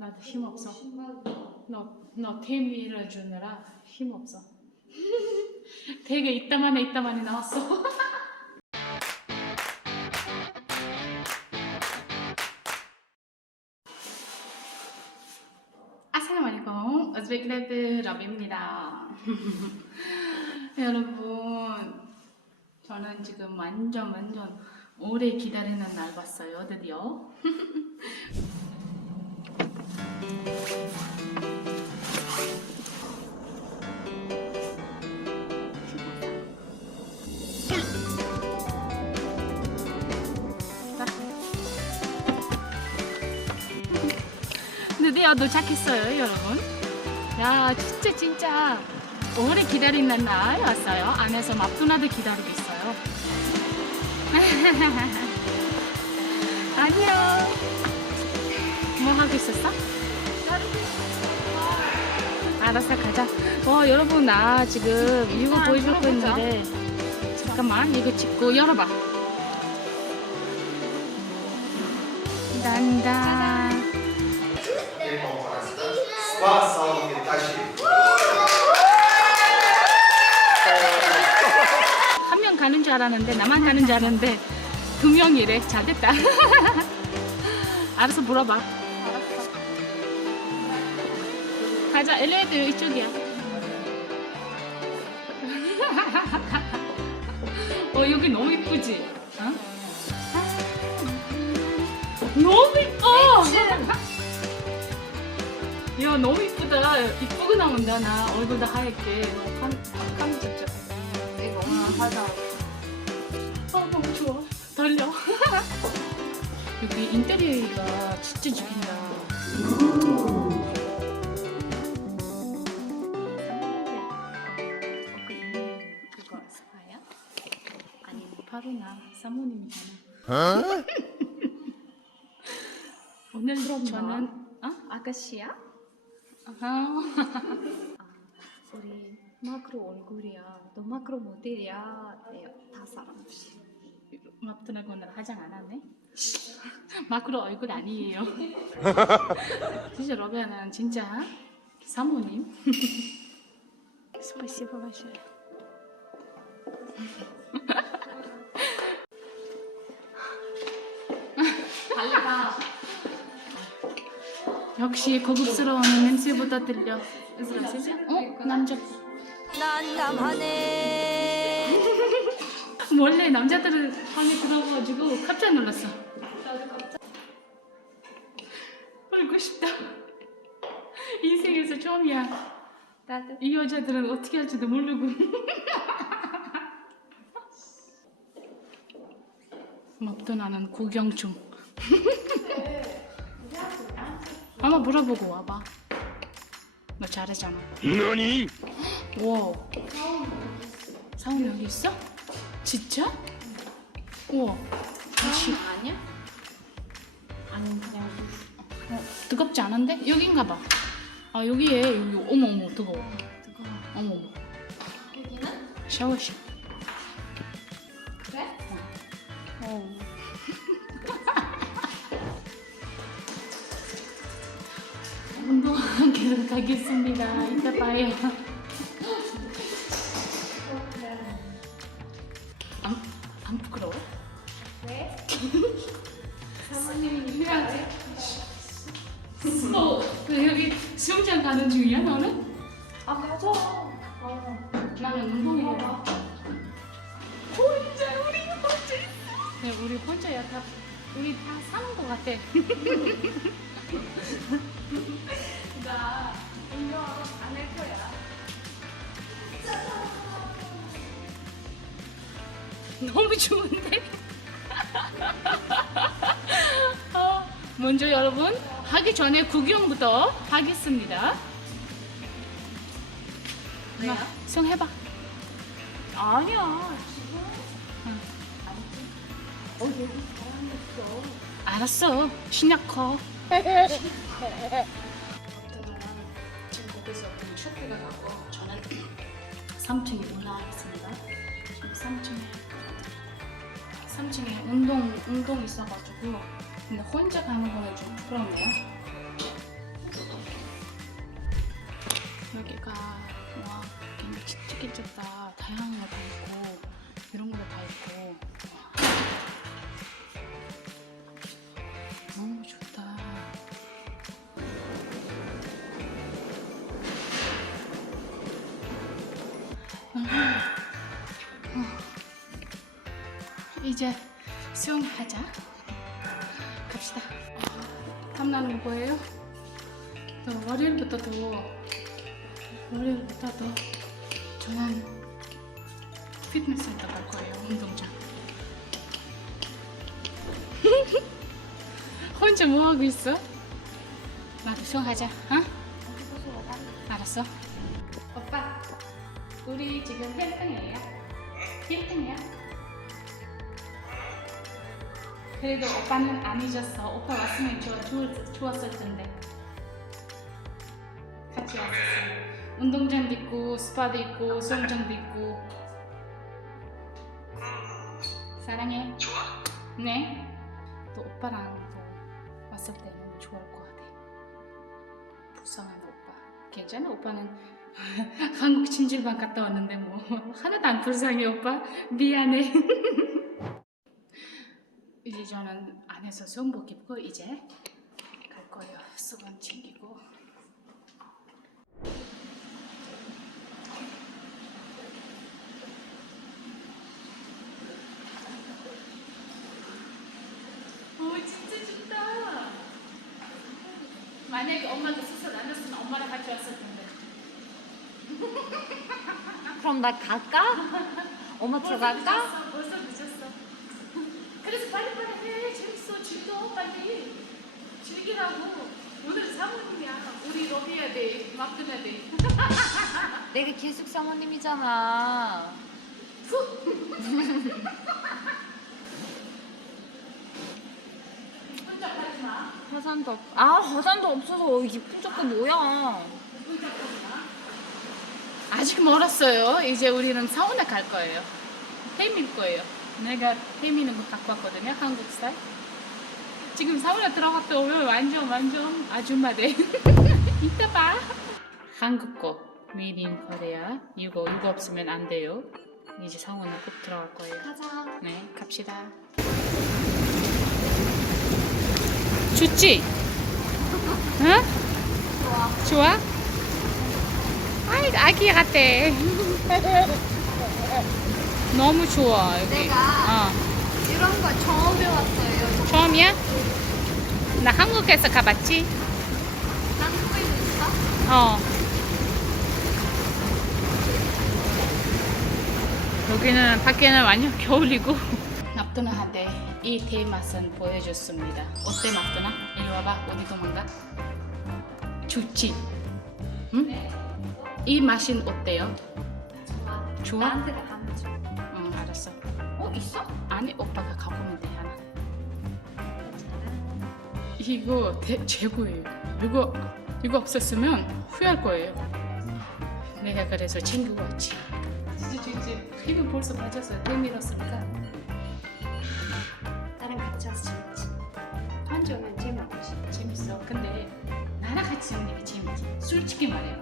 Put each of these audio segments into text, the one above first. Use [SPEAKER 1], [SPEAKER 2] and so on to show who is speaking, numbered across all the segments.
[SPEAKER 1] 나도 힘 없어. 너, 너 태미를 주느라 힘 없어. 되게 이따만해 이따만해 나왔어. 아살라말리콤 우즈베키레드 러비입니다. 여러분 저는 지금 완전 완전 오래 기다리는 날 봤어요 드디어. 드디어 도착했어요, 여러분. 야, 진짜 진짜 오래 기다리는 날 왔어요. 안에서 마프나도 기다리고 있어요. 안녕. 뭐 하고 있었어? 알았어, 가자. 어, 여러분, 나 지금 이거
[SPEAKER 2] 들어보자.
[SPEAKER 1] 있는데. 잠깐만, 이거 찍고 열어봐. 딴딴.
[SPEAKER 3] 과 싸움이 다시
[SPEAKER 1] 한 명 가는 줄 알았는데 나만 가는 줄 알았는데 두 명이래. 잘 됐다. 알아서 물어봐. 가자. 엘리베이터 이쪽이야. 어 여기 너무 이쁘지? 어? 너무 이뻐. 야 너무 이쁘다. 이쁘게 나온다 나 얼굴 다 하얗게. 감잡잡.
[SPEAKER 2] 이거 하자.
[SPEAKER 1] 아 너무 좋아. 달려. 여기 인테리어가 진짜 죽인다. 바로 나 사모님이잖아. 오늘 저는 어?
[SPEAKER 2] 아가씨야?
[SPEAKER 1] 아하.
[SPEAKER 2] 우리 마크로 얼굴이야. 너 마크로 모델이야. 네, 다 사람 없이.
[SPEAKER 1] 마프트나고는 화장 안 하네. 마크로 얼굴 아니에요. 진짜 러비아는 진짜 사모님. 스파이시바 마셔요. 역시 고급스러운 냄새보다 들려. 어? 남자.
[SPEAKER 4] 난감하네.
[SPEAKER 1] 원래 남자들은 방에 들어가가지고 깜짝 놀랐어. 울고 싶다. 인생에서 처음이야.
[SPEAKER 2] 나도.
[SPEAKER 1] 이 여자들은 어떻게 할지도 모르고. 맙도 나는 구경 중. 한번 물어보고 와봐. 너 잘하잖아.
[SPEAKER 5] 너니?
[SPEAKER 1] 와. 사원 여기 있어? 진짜? 우와. 역시
[SPEAKER 2] 아니야? 아니 그냥
[SPEAKER 1] 어, 뜨겁지 않은데? 여긴가 봐. 아 여기에 여기 어머 어머 뜨거워.
[SPEAKER 2] 뜨거워.
[SPEAKER 1] 어머 어머.
[SPEAKER 2] 여기는?
[SPEAKER 1] 샤워실. 어. 운동 계속 가겠습니다. 이따 봐요. 안, 안 부끄러워?
[SPEAKER 2] 왜?
[SPEAKER 1] 사모님이 그냥 어, 그 여기 수영장 가는 중이야 너는?
[SPEAKER 2] 아 가자. 어.
[SPEAKER 1] 나는 우리 혼자. 네 우리 혼자야 다 우리 다 사는 것 같아.
[SPEAKER 2] 나 운동 안할 거야.
[SPEAKER 1] 너무 좋은데? 어, 먼저 여러분 하기 전에 구경부터 하겠습니다.
[SPEAKER 2] 왜요?
[SPEAKER 1] 성 해봐.
[SPEAKER 2] 아니야.
[SPEAKER 1] 알았어. 신약 커. 지금 거기서 쇼핑을 하고 저는 3층에 올라왔습니다. 지금 3층에 3층에 운동 운동 있어가지고 근데 혼자 가는 거는 좀 부끄럽네요. 여기가 와 진짜 괜찮다. 다양한 거 다. 이제 수영하자. 갑시다. 탐나는 거 보여요? 또 월요일부터 더 월요일부터 더 저는 피트니스 센터 갈 거예요 운동장 혼자 뭐 하고 있어? 나도 수영하자 어? 알았어 오빠 우리 지금 1등이에요 1등이야 그래도 오빠는 안 잊었어 오빠 왔으면 좋, 좋, 좋았을 텐데 같이 왔었어 운동장도 있고 스파도 있고 수영장도 있고 사랑해
[SPEAKER 3] 좋아?
[SPEAKER 1] 네. 또 오빠랑 또 왔을 때 너무 좋을 것 같아. 불쌍한 오빠. 괜찮아? 오빠는 한국 찜질방 갔다 왔는데 뭐 하나도 안 불쌍해 오빠. 미안해. 이제 저는 안에서 수영복 입고 이제 갈 거예요. 수건 챙기고. 오 진짜 좋다. 만약에 엄마가 수술 안 했으면 엄마랑 같이 왔을 텐데.
[SPEAKER 2] 그럼 나 갈까? 엄마 들어갈까?
[SPEAKER 1] 벌써. 그래서 빨리 빨리 해. 재밌어. 즐겨. 빨리. 즐기라고. 오늘 사모님이야. 우리 로비해야 돼. 맡겨야 돼.
[SPEAKER 2] 내가 계속 사모님이잖아.
[SPEAKER 1] 혼자 가지 마.
[SPEAKER 2] 화산도 없... 아 화산도 없어서 이쁜 척도 뭐야?
[SPEAKER 1] 혼자 가지 마. 아직 멀었어요. 이제 우리는 사우나 갈 거예요. 태민 거예요. 내가 태민은 거 갖고 왔거든요. 한국 스타일. 지금 사우나 들어갔다 오면 완전 완전 아줌마 돼. 이따 봐. 한국 거 메이드 인 코리아. 이거 이거 없으면 안 돼요. 이제 사우나 꼭 들어갈 거예요.
[SPEAKER 2] 가자.
[SPEAKER 1] 네, 갑시다. 좋지? 응?
[SPEAKER 2] 좋아.
[SPEAKER 1] 좋아? 아이, 아기 같대. 너무 좋아, 여기.
[SPEAKER 2] 내가
[SPEAKER 1] 어.
[SPEAKER 2] 이런 거 처음 배웠어요.
[SPEAKER 1] 처음이야? 나 한국에서 가봤지?
[SPEAKER 2] 한국에 있어?
[SPEAKER 1] 어. 여기는 밖에는 완전 겨울이고. 납두나한테 이테 맛은 보여줬습니다. 어때 납두나? 이리 와봐. 어디 도망가? 좋지? 응? 이 맛은 어때요?
[SPEAKER 2] 좋아.
[SPEAKER 1] 좋아?
[SPEAKER 2] 나한테 가면 줘.
[SPEAKER 1] 응, 알았어.
[SPEAKER 2] 어 있어?
[SPEAKER 1] 아니, 오빠가 가보면 돼, 하나. 이거 대, 최고예요. 이거, 이거 없었으면 후회할 거예요. 내가 그래서 챙기고 왔지. 진짜, 진짜. 힘이 벌써 빠졌어요. 내밀었으니까.
[SPEAKER 2] 나랑 같이 와서 재밌지. 혼자 오면 재미없지.
[SPEAKER 1] 재밌어. 근데 나랑 같이 있는 게 재밌지. 솔직히 말해요.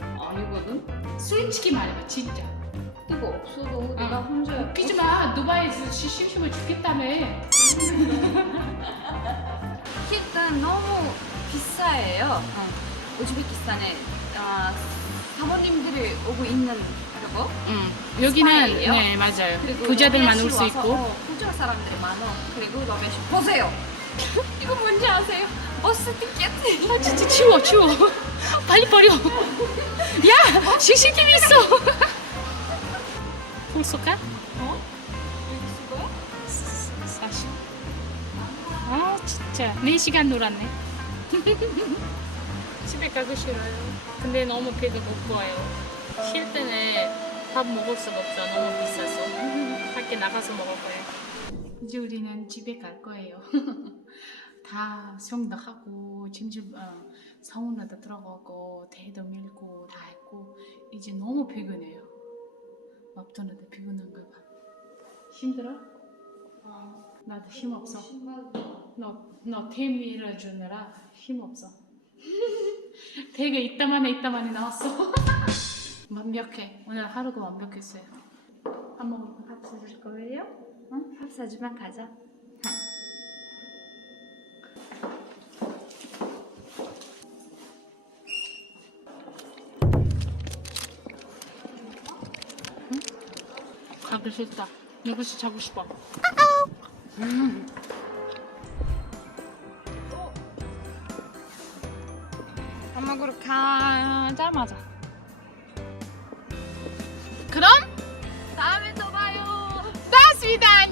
[SPEAKER 1] 아니거든? 솔직히 말해봐, 진짜.
[SPEAKER 2] 이거 없어도 내가 혼자
[SPEAKER 1] 웃기지 마. 두바이에서 시- 심심해 죽겠다며.
[SPEAKER 2] 일단 너무 비싸요.
[SPEAKER 1] 어.
[SPEAKER 2] 우즈베키스탄에 아, 사모님들이 오고 있는 그거
[SPEAKER 1] 응. 여기는
[SPEAKER 2] 스파이예요?
[SPEAKER 1] 네 맞아요. 부자들만
[SPEAKER 2] 러비아시
[SPEAKER 1] 올수
[SPEAKER 2] 와서,
[SPEAKER 1] 있고.
[SPEAKER 2] 어, 부자 사람들이 많아. 그리고 러비아시 보세요. 이거 뭔지 아세요? 버스 티켓.
[SPEAKER 1] 아 진짜 치워 치워. 빨리 버려. 야 CCTV 있어.
[SPEAKER 2] 어? 여기 쓰고요?
[SPEAKER 1] 사실. 아 진짜 4 시간 놀았네. 집에 가기 싫어요. 근데 너무 배가 고파요. 쉴 때는 밥 먹을 수가 없어. 너무 비싸서. 밖에 나가서 먹을 거예요. 이제 우리는 집에 갈 거예요. 다 수영도 하고 짐질 어, 사우나도 들어가고 대도 밀고 다 했고 이제 너무 피곤해요. 맙도는데 피곤한가 봐. 힘들어? 나도 힘 없어. 너, 너 태미를 주느라 힘 없어. 되게 이따만에 이따만에 나왔어. 완벽해. 오늘 하루가 완벽했어요. 밥 먹을 밥 사줄 거예요? 응? 밥 사주면 가자. 싫다. 이것이 자고 싶어. 음.
[SPEAKER 2] 밥 먹으러 가자마자.
[SPEAKER 1] 그럼
[SPEAKER 2] 다음에 또 봐요.
[SPEAKER 1] 고맙습니다.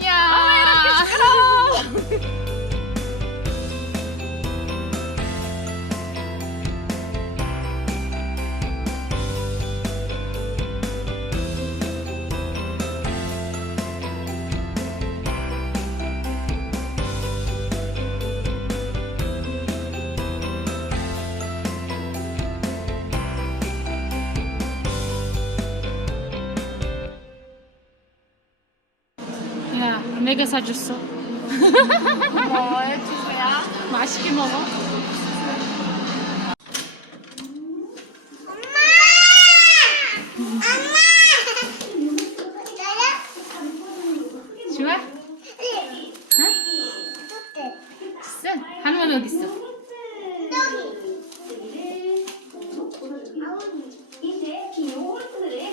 [SPEAKER 1] 야, 내가 사줬어.
[SPEAKER 2] 뭐 해주세요?
[SPEAKER 1] 맛있게 먹어.